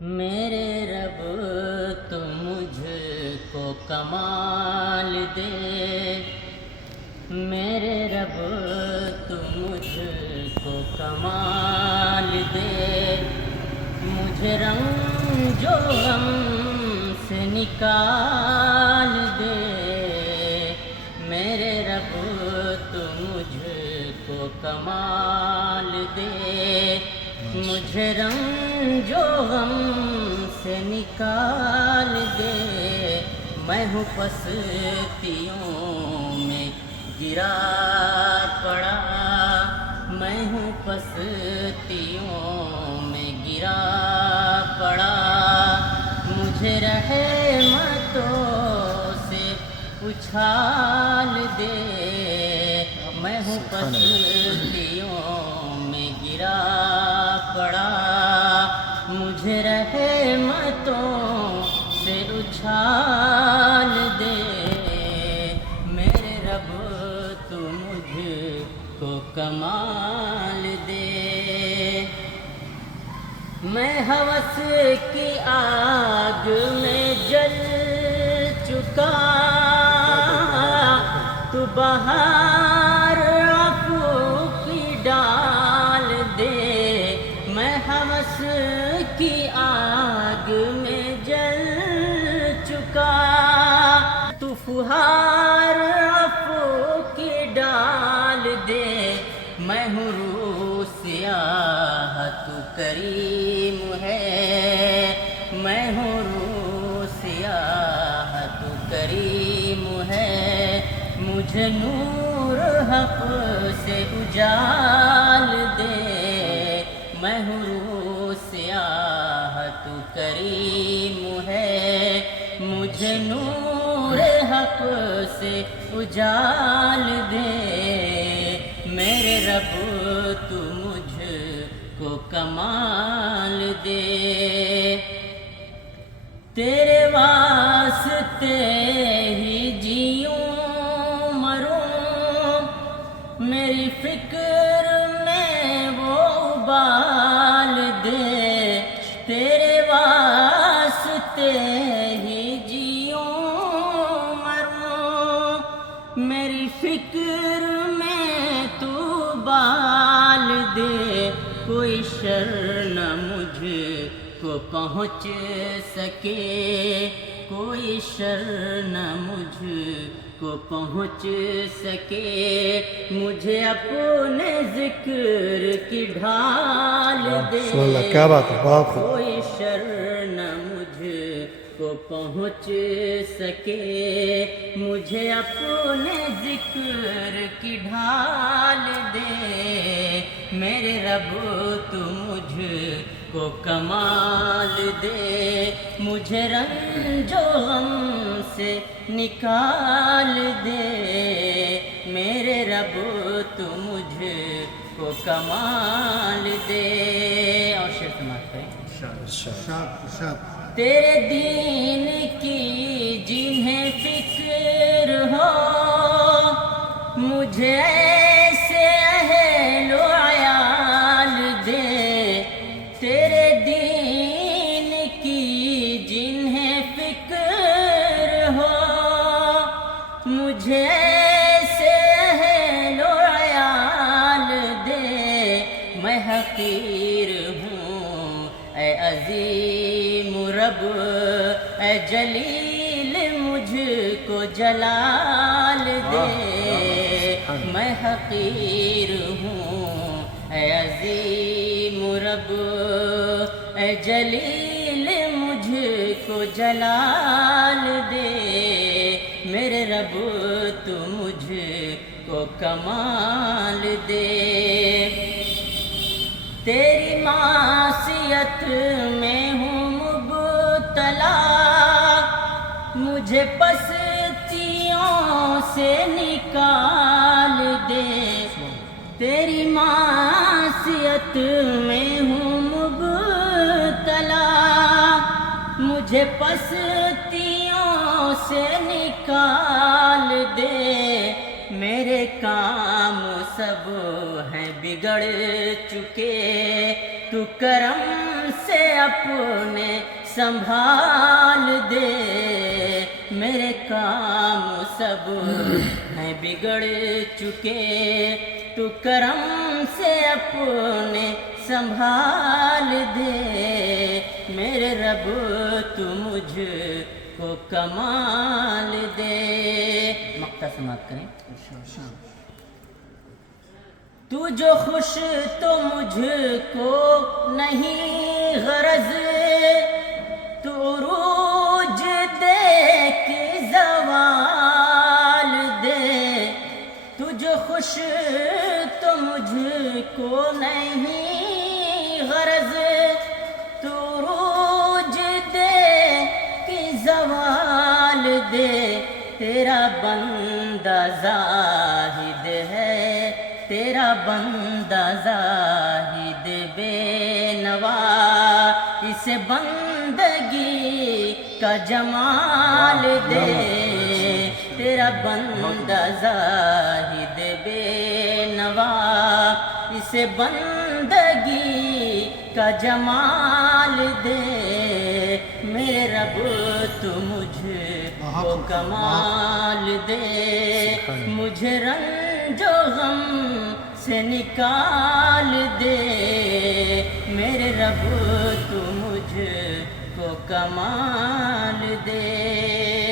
میرے رب تو مجھ کو کمال دے، میرے رب تو مجھ کو کمال دے، مجھے رنج و غم سے نکال دے، میرے رب تو مجھ کو کمال دے، مجھے رنج و غم سے نکال دے، میں ہوں پستیوں میں گرا پڑا، میں ہوں پستیوں میں گرا پڑا، مجھے رحمتوں سے اچھال دے، میں ہوں پستیوں میں گرا پڑا، مجھے رحمتوں سے اچھال دے، میرے رب تو مجھ کو کمال دے، میں ہوس کی آگ میں جل چکا، تو بہار عفو کی ڈال دے، میں ہوس کی آگ میں جل چکا، تو فہار عفو کی ڈال دے، میں ہوں روح سیاہ تو کریم ہے، میں ہوں روح سیاہ تو کریم ہے، مجھے نور حق سے اجال دے، میں ہوں روح سیاہ تو کریم ہے، مجھے نور حق سے اجال دے، میرے رب تو مجھ کو کمال دے، تیرے واسطے ہی جیوں مروں، میری فکر میں وہ ابال دے، تیرے واسطے ہی جیوں مروں، میری فکر میں تو بال دے، کوئی شر نہ مجھ کو پہنچ سکے، کوئی شر نہ مجھ کو پہنچ سکے، مجھے اپنے ذکر کی ڈھال دے، کیا بات ہے، بہت خوب، کوئی شر نہ مجھ کو پہنچ سکے، مجھے اپنے ذکر کی ڈھال دے، میرے رب تو مجھ کو کمال دے، مجھے رنج و غم سے نکال دے، میرے رب تو مجھ کو کمال دے، اور شعر سماعت کریں، تیرے دین کی جنہیں فکر ہو، مجھے ایسے اہل و عیال دے، تیرے دین کی جنہیں فکر ہو، مجھے ایسے اہل و عیال دے، میں حقیر ہوں اے عظیم رب، اے جلیل مجھ کو جلال دے، میں حقیر ہوں اے عظیم رب، اے جلیل مجھ کو جلال دے، میرے رب تو مجھ کو کمال دے، تیری معصیت میں ہوں مبتلا، مجھے پستیوں سے نکال دے، تیری معصیت میں ہوں مبتلا، مجھے پستیوں سے نکال دے، میرے کام سب ہیں بگڑ چکے، تو کرم سے اپنے سنبھال دے، میرے کام سب ہیں بگڑ چکے، تو کرم سے اپنے سنبھال دے، میرے رب تو مجھ کو کمال دے۔ مقطع سماعت کریں۔ تو جو خوش تو مجھ کو نہیں غرض، تو عروج دے کہ زوال دے، تو جو خوش تو مجھ کو نہیں غرض، تو عروج دے کہ زوال دے، تیرا بندہ زاہد ہے، تیرا بندہ زاہد بے نوا، اسے بندگی کا جمال دے، تیرا بندہ زاہد بے نوا، اسے بندگی کا جمال دے، میرے رب تو مجھ کو کمال دے، مجھے رنج و غم سے نکال دے، میرے رب تو مجھ کو کمال دے۔